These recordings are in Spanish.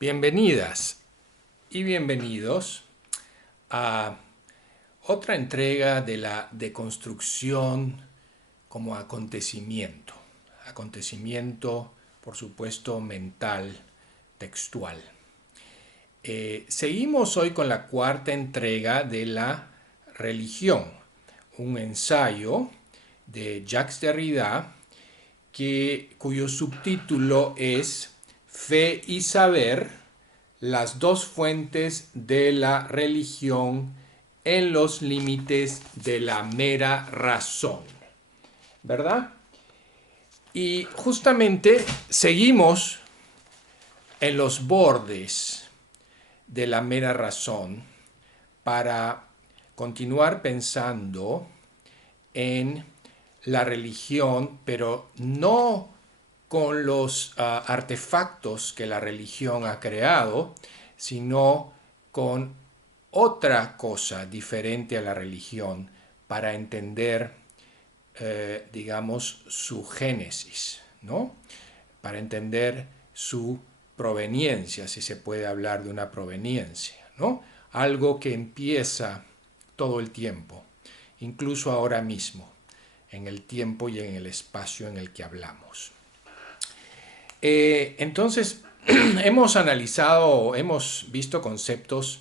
Bienvenidas y bienvenidos a otra entrega de la deconstrucción como acontecimiento. Acontecimiento, por supuesto, mental, textual. Seguimos hoy con la cuarta entrega de la religión, un ensayo de Jacques Derrida cuyo subtítulo es Fe y saber, las dos fuentes de la religión en los límites de la mera razón. ¿Verdad? Y justamente seguimos en los bordes de la mera razón para continuar pensando en la religión, pero no con los artefactos que la religión ha creado, sino con otra cosa diferente a la religión para entender, digamos, su génesis, ¿no? Para entender su proveniencia, si se puede hablar de una proveniencia, ¿no? Algo que empieza todo el tiempo, incluso ahora mismo, en el tiempo y en el espacio en el que hablamos. Entonces, hemos analizado, hemos visto conceptos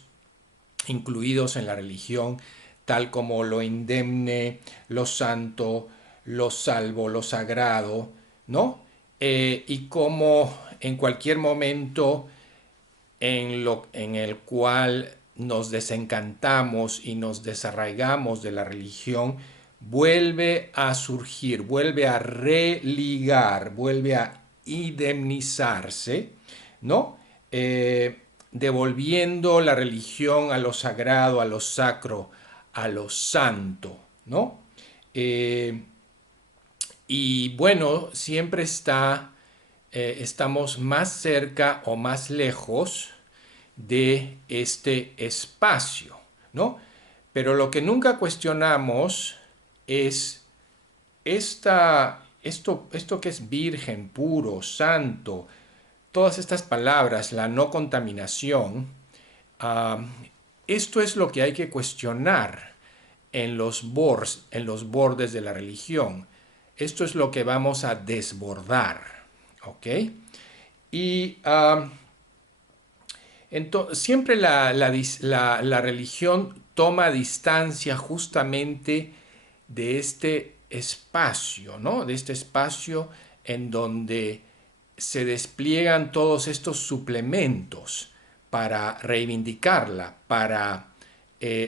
incluidos en la religión, tal como lo indemne, lo santo, lo salvo, lo sagrado, ¿no? Y cómo en cualquier momento en el cual nos desencantamos y nos desarraigamos de la religión, vuelve a surgir, vuelve a religar, vuelve a indemnizarse, ¿no? Devolviendo la religión a lo sagrado, a lo sacro, a lo santo, ¿no? Y bueno, siempre estamos más cerca o más lejos de este espacio, ¿no? Pero lo que nunca cuestionamos es esto que es virgen, puro, santo, todas estas palabras, la no contaminación, uh, esto es lo que hay que cuestionar en los bordes de la religión. Esto es lo que vamos a desbordar, ¿ok? Y siempre la religión toma distancia justamente de este espacio, ¿no? De este espacio en donde se despliegan todos estos suplementos para reivindicarla, para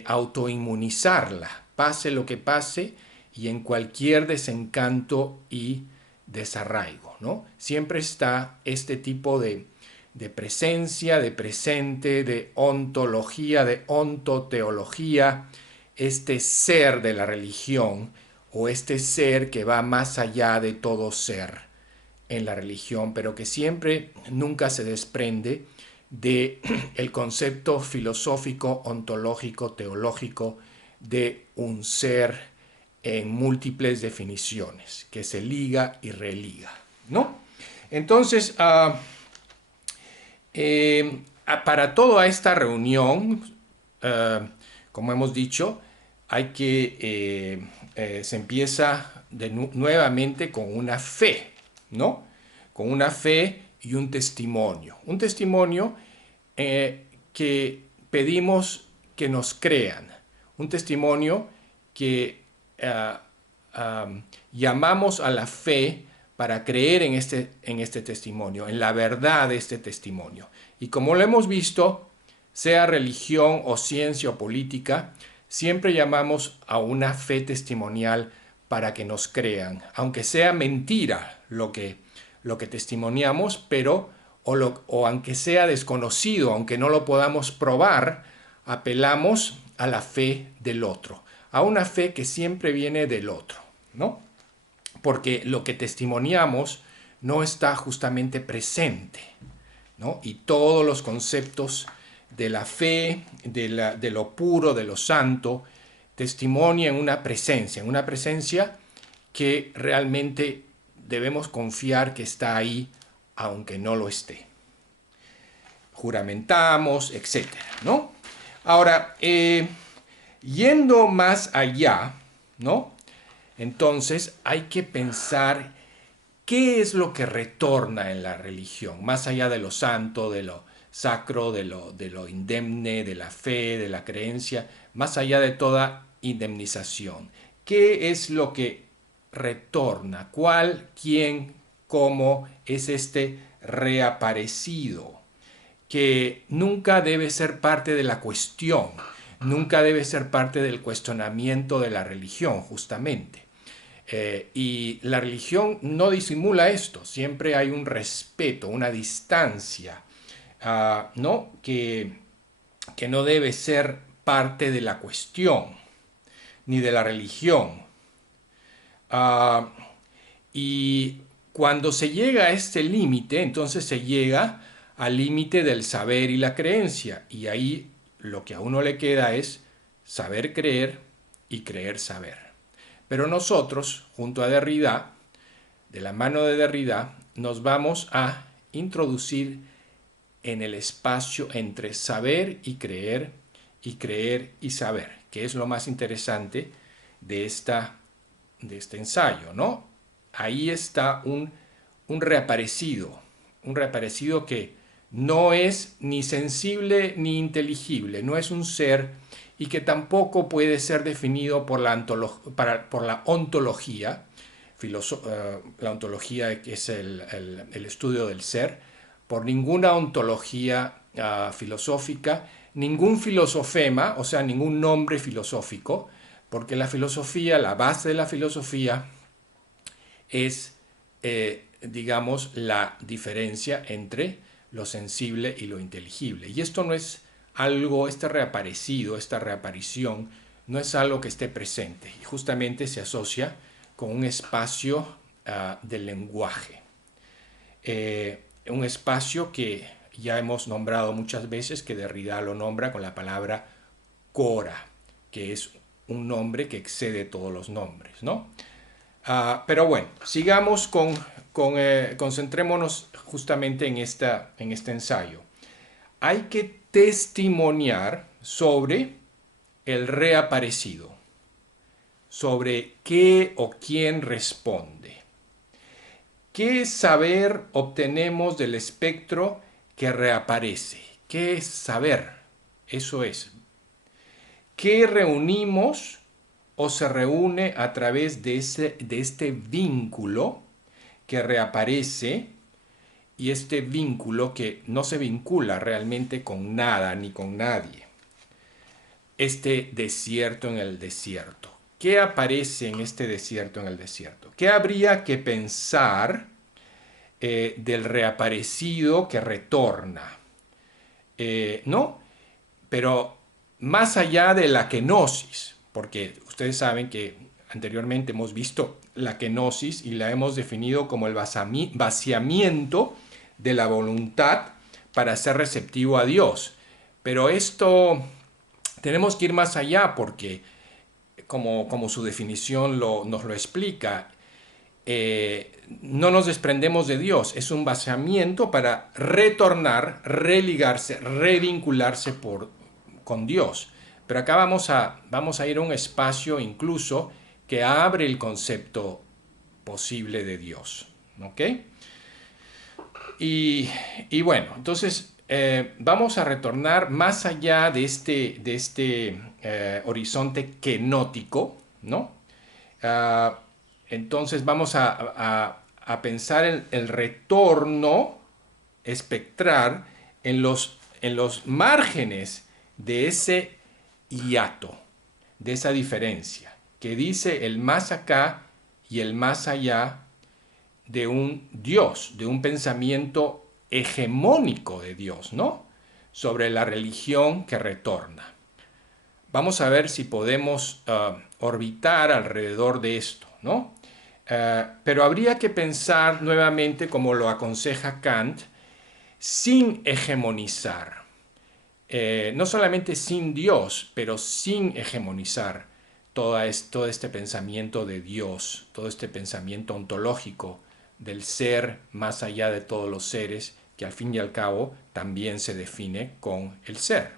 autoinmunizarla, pase lo que pase y en cualquier desencanto y desarraigo, ¿no? Siempre está este tipo de presencia, de presente, de ontología, de ontoteología, este ser de la religión o este ser que va más allá de todo ser en la religión, pero que siempre nunca se desprende de el concepto filosófico, ontológico, teológico de un ser en múltiples definiciones, que se liga y religa, ¿no? Entonces, para toda esta reunión, como hemos dicho, se empieza nuevamente con una fe, ¿no? Con una fe y un testimonio. Un testimonio que pedimos que nos crean. Un testimonio que llamamos a la fe para creer en este testimonio, en la verdad de este testimonio. Y como lo hemos visto, sea religión o ciencia o política, siempre llamamos a una fe testimonial para que nos crean, aunque sea mentira lo que testimoniamos, pero o aunque sea desconocido, aunque no lo podamos probar, apelamos a la fe del otro, a una fe que siempre viene del otro, ¿no? Porque lo que testimoniamos no está justamente presente, ¿no? Y todos los conceptos de la fe, de lo puro, de lo santo, testimonian en una presencia que realmente debemos confiar que está ahí, aunque no lo esté. juramentamos, etc., ¿no? Ahora, yendo más allá, ¿no? Entonces hay que pensar qué es lo que retorna en la religión, más allá de lo santo, de lo sacro, de lo indemne, de la fe, de la creencia, más allá de toda indemnización. ¿Qué es lo que retorna? ¿Cuál, quién, cómo es este reaparecido? Que nunca debe ser parte de la cuestión, nunca debe ser parte del cuestionamiento de la religión, justamente. Y la religión no disimula esto, siempre hay un respeto, una distancia, ¿no? Que no debe ser parte de la cuestión, ni de la religión. Uh, y cuando se llega a este límite, entonces se llega al límite del saber y la creencia. Y ahí lo que a uno le queda es saber creer y creer saber. Pero nosotros, junto a Derrida, de la mano de Derrida, nos vamos a introducir en el espacio entre saber y creer y saber, que es lo más interesante de este ensayo, ¿no? Ahí está un reaparecido que no es ni sensible ni inteligible, no es un ser y que tampoco puede ser definido por la ontología, la ontología que es el estudio del ser, por ninguna ontología filosófica, ningún filosofema, o sea, ningún nombre filosófico, porque la filosofía, la base de la filosofía es, digamos, la diferencia entre lo sensible y lo inteligible. Y esto no es algo, este reaparecido, esta reaparición, no es algo que esté presente. Y justamente se asocia con un espacio del lenguaje. Un espacio que ya hemos nombrado muchas veces, que Derrida lo nombra con la palabra cora, que es un nombre que excede todos los nombres, ¿no? Pero bueno, sigamos concentrémonos justamente en este ensayo. Hay que testimoniar sobre el reaparecido, sobre qué o quién responde. ¿Qué saber obtenemos del espectro que reaparece? ¿Qué es saber? Eso es. ¿Qué reunimos o se reúne a través de este vínculo que reaparece, y este vínculo que no se vincula realmente con nada ni con nadie? Este desierto en el desierto. ¿Qué aparece en este desierto en el desierto? ¿Qué habría que pensar del reaparecido que retorna? ¿No? Pero más allá de la kenosis, porque ustedes saben que anteriormente hemos visto la kenosis y la hemos definido como el vaciamiento de la voluntad para ser receptivo a Dios. Pero esto tenemos que ir más allá porque, como su definición nos lo explica, no nos desprendemos de Dios, es un vaciamiento para retornar, religarse, revincularse con Dios. Pero acá vamos a ir a un espacio incluso que abre el concepto posible de Dios. ¿Ok? Y bueno, entonces vamos a retornar más allá de este horizonte kenótico, ¿no? Entonces vamos a pensar en el retorno espectral en los márgenes de ese hiato, de esa diferencia, que dice el más acá y el más allá de un Dios, de un pensamiento hegemónico de Dios, ¿no? Sobre la religión que retorna. Vamos a ver si podemos orbitar alrededor de esto, ¿no? Pero habría que pensar nuevamente, como lo aconseja Kant, sin hegemonizar. No solamente sin Dios, pero sin hegemonizar todo este pensamiento de Dios, todo este pensamiento ontológico del ser más allá de todos los seres que al fin y al cabo también se define con el ser.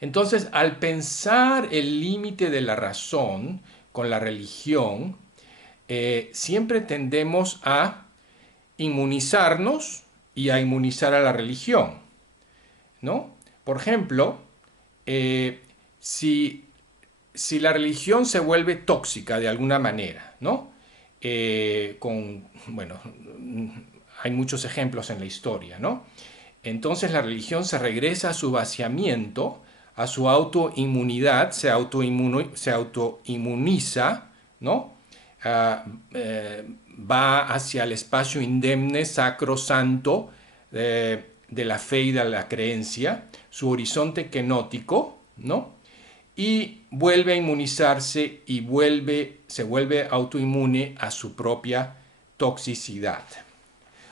Entonces, al pensar el límite de la razón con la religión, siempre tendemos a inmunizarnos y a inmunizar a la religión, ¿no? Por ejemplo, si la religión se vuelve tóxica de alguna manera, ¿no? Bueno, hay muchos ejemplos en la historia, ¿no? Entonces la religión se regresa a su vaciamiento, a su autoinmunidad, se autoinmuniza, ¿no? Va hacia el espacio indemne, sacro, santo de la fe y de la creencia, su horizonte kenótico, ¿no? Y vuelve a inmunizarse y se vuelve autoinmune a su propia toxicidad.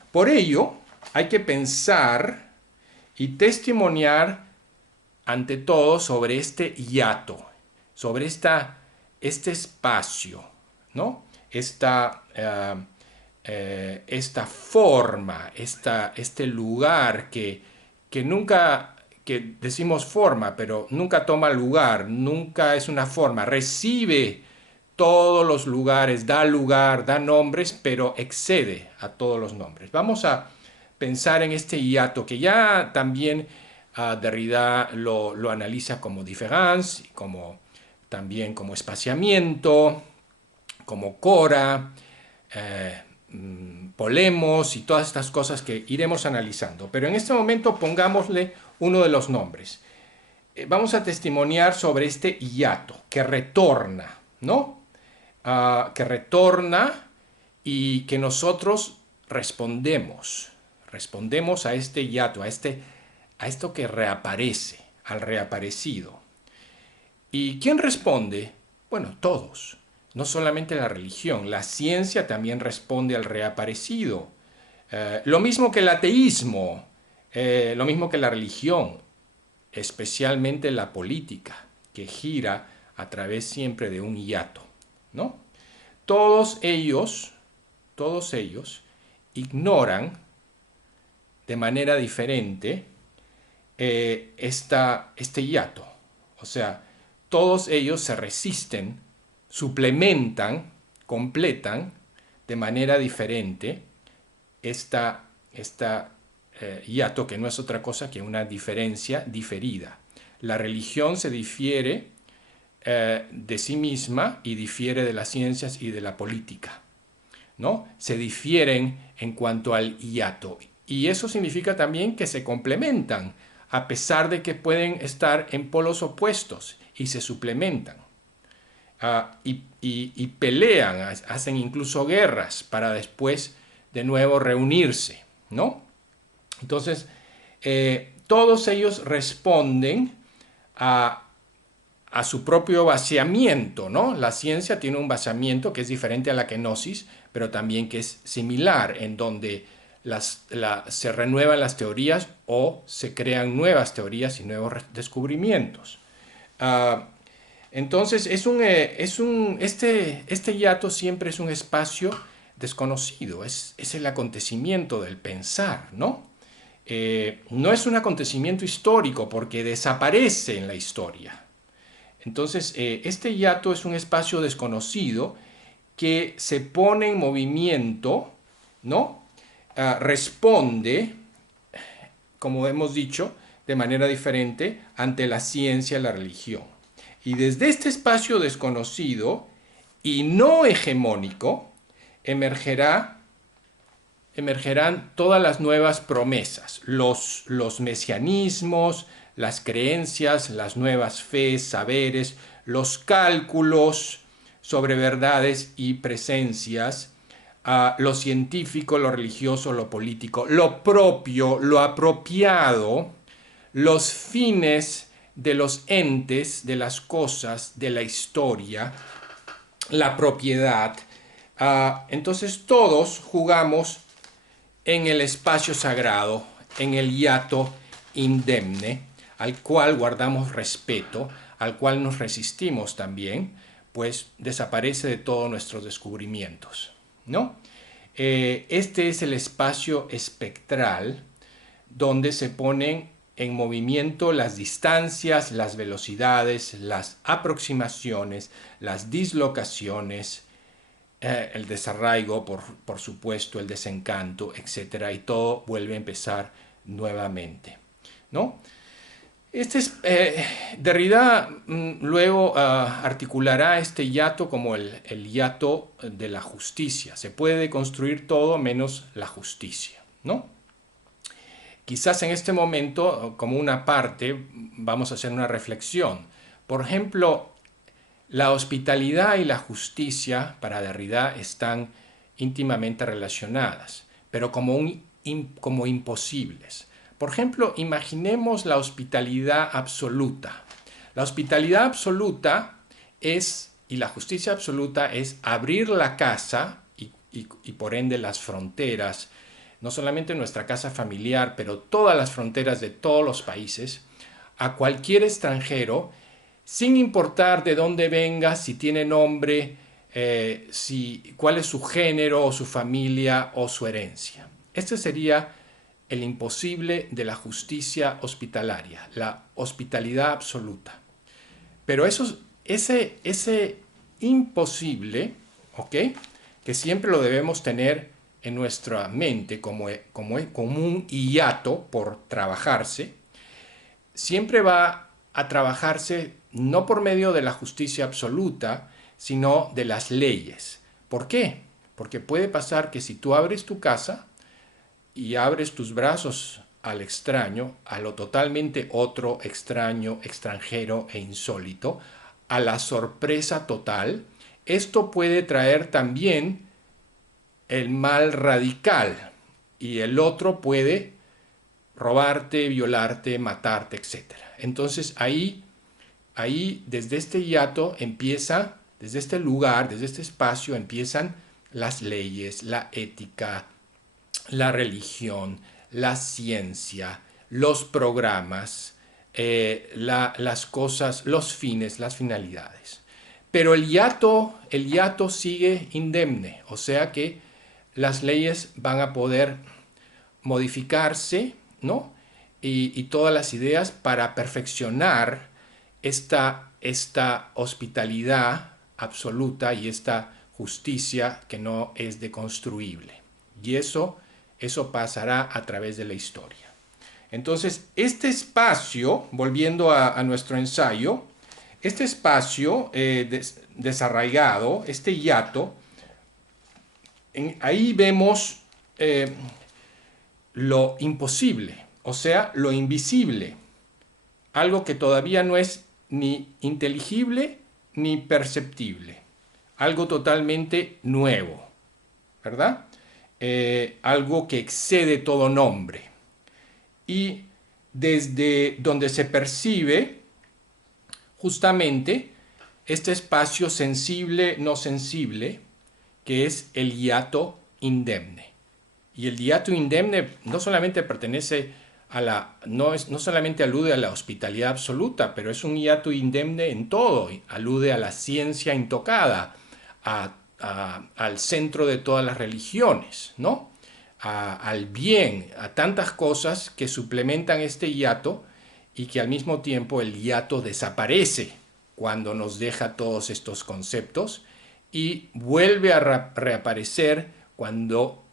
Por ello, hay que pensar y testimoniar ante todo sobre este hiato, sobre este espacio, ¿no? Esta forma, este lugar que nunca, que decimos forma, pero nunca toma lugar, nunca es una forma, recibe todos los lugares, da nombres, pero excede a todos los nombres. Vamos a pensar en este hiato que ya también Derrida lo analiza como différance, también como espaciamiento, como cora, polemos y todas estas cosas que iremos analizando. Pero en este momento pongámosle uno de los nombres. Vamos a testimoniar sobre este hiato que retorna, ¿no? Que retorna y que nosotros respondemos a este hiato, a esto que reaparece, al reaparecido. ¿Y quién responde? Bueno, todos. No solamente la religión, la ciencia también responde al reaparecido. Lo mismo que el ateísmo, lo mismo que la religión, especialmente la política, que gira a través siempre de un hiato, ¿no? Todos ellos ignoran de manera diferente este hiato. O sea, todos ellos se resisten, suplementan, completan de manera diferente esta hiato, que no es otra cosa que una diferencia diferida. La religión se difiere de sí misma y difiere de las ciencias y de la política, ¿no? Se difieren en cuanto al hiato. Y eso significa también que se complementan, a pesar de que pueden estar en polos opuestos y se suplementan. Y pelean, hacen incluso guerras para después de nuevo reunirse, ¿no? Entonces, todos ellos responden a su propio vaciamiento, ¿no? La ciencia tiene un vaciamiento que es diferente a la kenosis, pero también que es similar, en donde se renuevan las teorías o se crean nuevas teorías y nuevos descubrimientos. Entonces, este hiato siempre es un espacio desconocido, es el acontecimiento del pensar, ¿no? No es un acontecimiento histórico porque desaparece en la historia. Entonces, este hiato es un espacio desconocido que se pone en movimiento, ¿no? Responde, como hemos dicho, de manera diferente ante la ciencia y la religión. Y desde este espacio desconocido y no hegemónico emergerán todas las nuevas promesas, los mesianismos, las creencias, las nuevas fes, saberes, los cálculos sobre verdades y presencias, lo científico, lo religioso, lo político, lo propio, lo apropiado, los fines de los entes, de las cosas, de la historia, la propiedad. Entonces todos jugamos en el espacio sagrado, en el hiato indemne, al cual guardamos respeto, al cual nos resistimos también, pues desaparece de todos nuestros descubrimientos, ¿no? Este es el espacio espectral donde se ponen en movimiento las distancias, las velocidades, las aproximaciones, las dislocaciones, el desarraigo, por supuesto, el desencanto, etc. Y todo vuelve a empezar nuevamente, ¿no? Derrida luego articulará este hiato como el hiato de la justicia. Se puede construir todo menos la justicia, ¿no? Quizás en este momento, como una parte, vamos a hacer una reflexión. Por ejemplo, la hospitalidad y la justicia para Derrida están íntimamente relacionadas, pero como imposibles. Por ejemplo, imaginemos la hospitalidad absoluta. La hospitalidad absoluta y la justicia absoluta es abrir la casa y por ende las fronteras, no solamente nuestra casa familiar, pero todas las fronteras de todos los países, a cualquier extranjero, sin importar de dónde venga, si tiene nombre, cuál es su género o su familia o su herencia. Este sería el imposible de la justicia hospitalaria, la hospitalidad absoluta. Pero ese imposible, ¿ok?, que siempre lo debemos tener en nuestra mente como un hiato por trabajarse, siempre va a trabajarse no por medio de la justicia absoluta, sino de las leyes. ¿Por qué? Porque puede pasar que si tú abres tu casa y abres tus brazos al extraño, a lo totalmente otro, extraño, extranjero e insólito, a la sorpresa total, esto puede traer también el mal radical y el otro puede robarte, violarte, matarte, etc. Entonces ahí desde este hiato empieza, desde este lugar, desde este espacio empiezan las leyes, la ética, la religión, la ciencia, los programas, las cosas, los fines, las finalidades. Pero el hiato sigue indemne, o sea que las leyes van a poder modificarse, ¿no? Y todas las ideas para perfeccionar esta hospitalidad absoluta y esta justicia que no es deconstruible. Y eso pasará a través de la historia. Entonces, este espacio, volviendo a nuestro ensayo, este espacio desarraigado, este hiato, ahí vemos lo imposible, o sea, lo invisible, algo que todavía no es ni inteligible ni perceptible, algo totalmente nuevo, ¿verdad? Algo que excede todo nombre. Y desde donde se percibe justamente este espacio sensible, no sensible, que es el hiato indemne. Y el hiato indemne no solamente pertenece no solamente alude a la hospitalidad absoluta, pero es un hiato indemne en todo, alude a la ciencia intocada, al centro de todas las religiones, ¿no? Al bien, a tantas cosas que suplementan este hiato y que al mismo tiempo el hiato desaparece cuando nos deja todos estos conceptos y vuelve a reaparecer cuando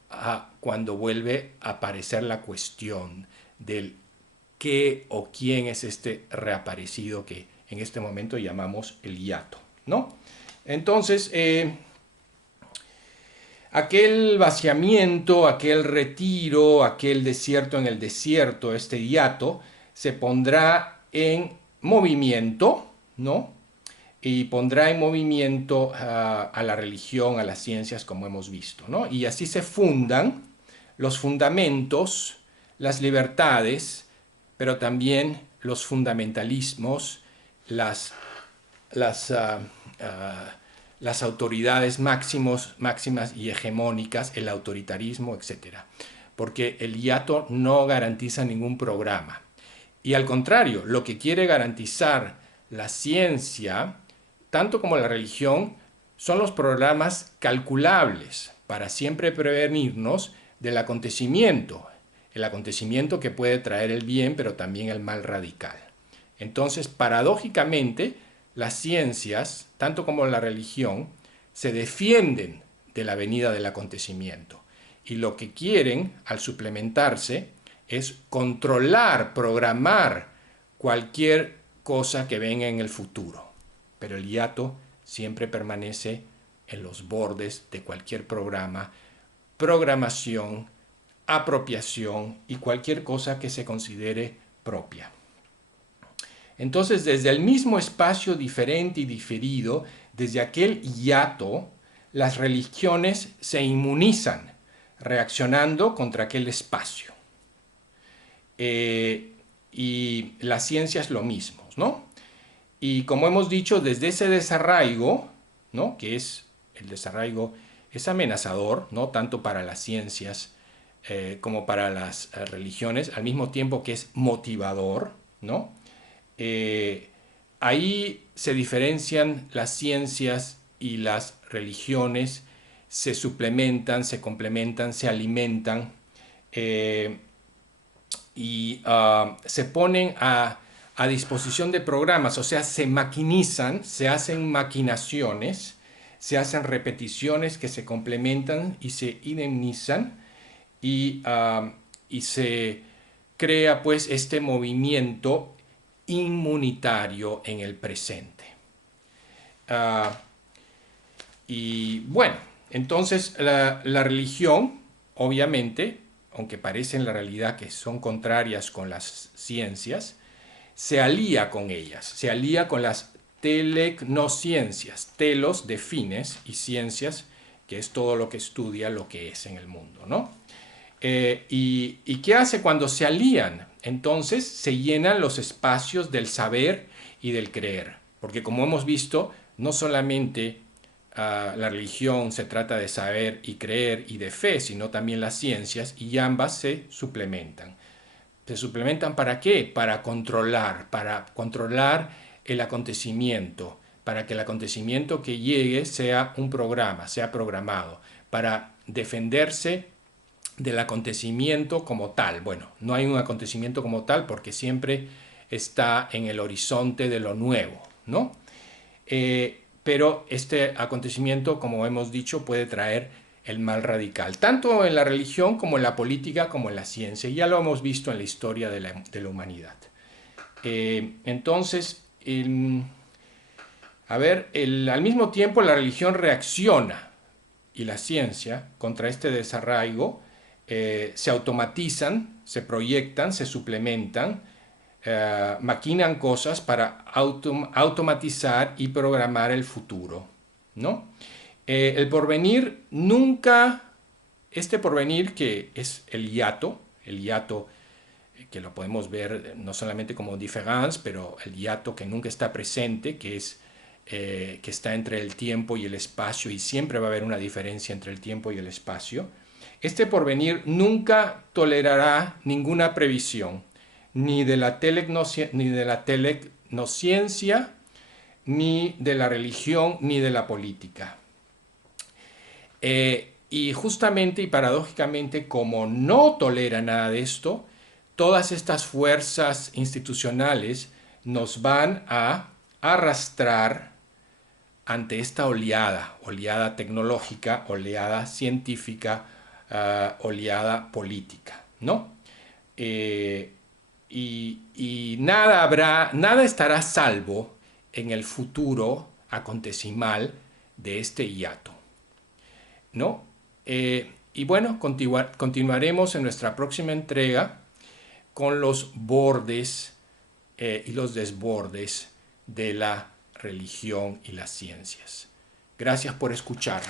vuelve a aparecer la cuestión del qué o quién es este reaparecido que en este momento llamamos el hiato, ¿no? Entonces, aquel vaciamiento, aquel retiro, aquel desierto en el desierto, este hiato, se pondrá en movimiento, ¿no? Y pondrá en movimiento a la religión, a las ciencias, como hemos visto, ¿no? Y así se fundan los fundamentos, las libertades, pero también los fundamentalismos, las autoridades máximas y hegemónicas, el autoritarismo, etc. Porque el hiato no garantiza ningún programa. Y al contrario, lo que quiere garantizar la ciencia, tanto como la religión, son los programas calculables. para siempre prevenirnos del acontecimiento, el acontecimiento que puede traer el bien, pero también el mal radical. Entonces, paradójicamente, las ciencias, tanto como la religión, se defienden de la venida del acontecimiento. Y lo que quieren, al suplementarse, es controlar, programar cualquier cosa que venga en el futuro. Pero el hiato siempre permanece en los bordes de cualquier programa, programación, apropiación y cualquier cosa que se considere propia. Entonces, desde el mismo espacio diferente y diferido, desde aquel hiato, las religiones se inmunizan, reaccionando contra aquel espacio. Y la ciencia es lo mismo, ¿no? Y como hemos dicho, desde ese desarraigo, ¿no? Que es el desarraigo, es amenazador, ¿no? Tanto para las ciencias como para las religiones, al mismo tiempo que es motivador, ¿no? Ahí se diferencian las ciencias y las religiones, se suplementan, se complementan, se alimentan y se ponen a disposición de programas, o sea, se maquinizan, se hacen maquinaciones, se hacen repeticiones que se complementan y se indemnizan y se crea pues este movimiento inmunitario en el presente. Y bueno, entonces la religión, obviamente, aunque parece en la realidad que son contrarias con las ciencias, se alía con ellas, se alía con las telecnociencias, telos de fines y ciencias, que es todo lo que estudia lo que es en el mundo, ¿no? ¿Y qué hace cuando se alían? Entonces se llenan los espacios del saber y del creer, porque como hemos visto, no solamente la religión se trata de saber y creer y de fe, sino también las ciencias, y ambas se suplementan. ¿Se suplementan para qué? Para controlar el acontecimiento, para que el acontecimiento que llegue sea un programa, sea programado, para defenderse del acontecimiento como tal. Bueno, no hay un acontecimiento como tal porque siempre está en el horizonte de lo nuevo, ¿no? Pero este acontecimiento, como hemos dicho, puede traer el mal radical, tanto en la religión como en la política, como en la ciencia. Y ya lo hemos visto en la historia de la humanidad. Entonces, al mismo tiempo la religión reacciona y la ciencia contra este desarraigo, se automatizan, se proyectan, se suplementan, maquinan cosas para automatizar y programar el futuro, ¿no? El porvenir nunca, este porvenir que es el hiato que lo podemos ver no solamente como différance, pero el hiato que nunca está presente, que está entre el tiempo y el espacio, y siempre va a haber una diferencia entre el tiempo y el espacio. Este porvenir nunca tolerará ninguna previsión, ni de la telecnociencia, ni de la religión, ni de la política. Y justamente y paradójicamente, como no tolera nada de esto, todas estas fuerzas institucionales nos van a arrastrar ante esta oleada tecnológica, oleada científica, oleada política, ¿no? Y nada estará salvo en el futuro acontecimal de este hiato, ¿no? Y bueno, continuaremos en nuestra próxima entrega con los bordes y los desbordes de la religión y las ciencias. Gracias por escuchar.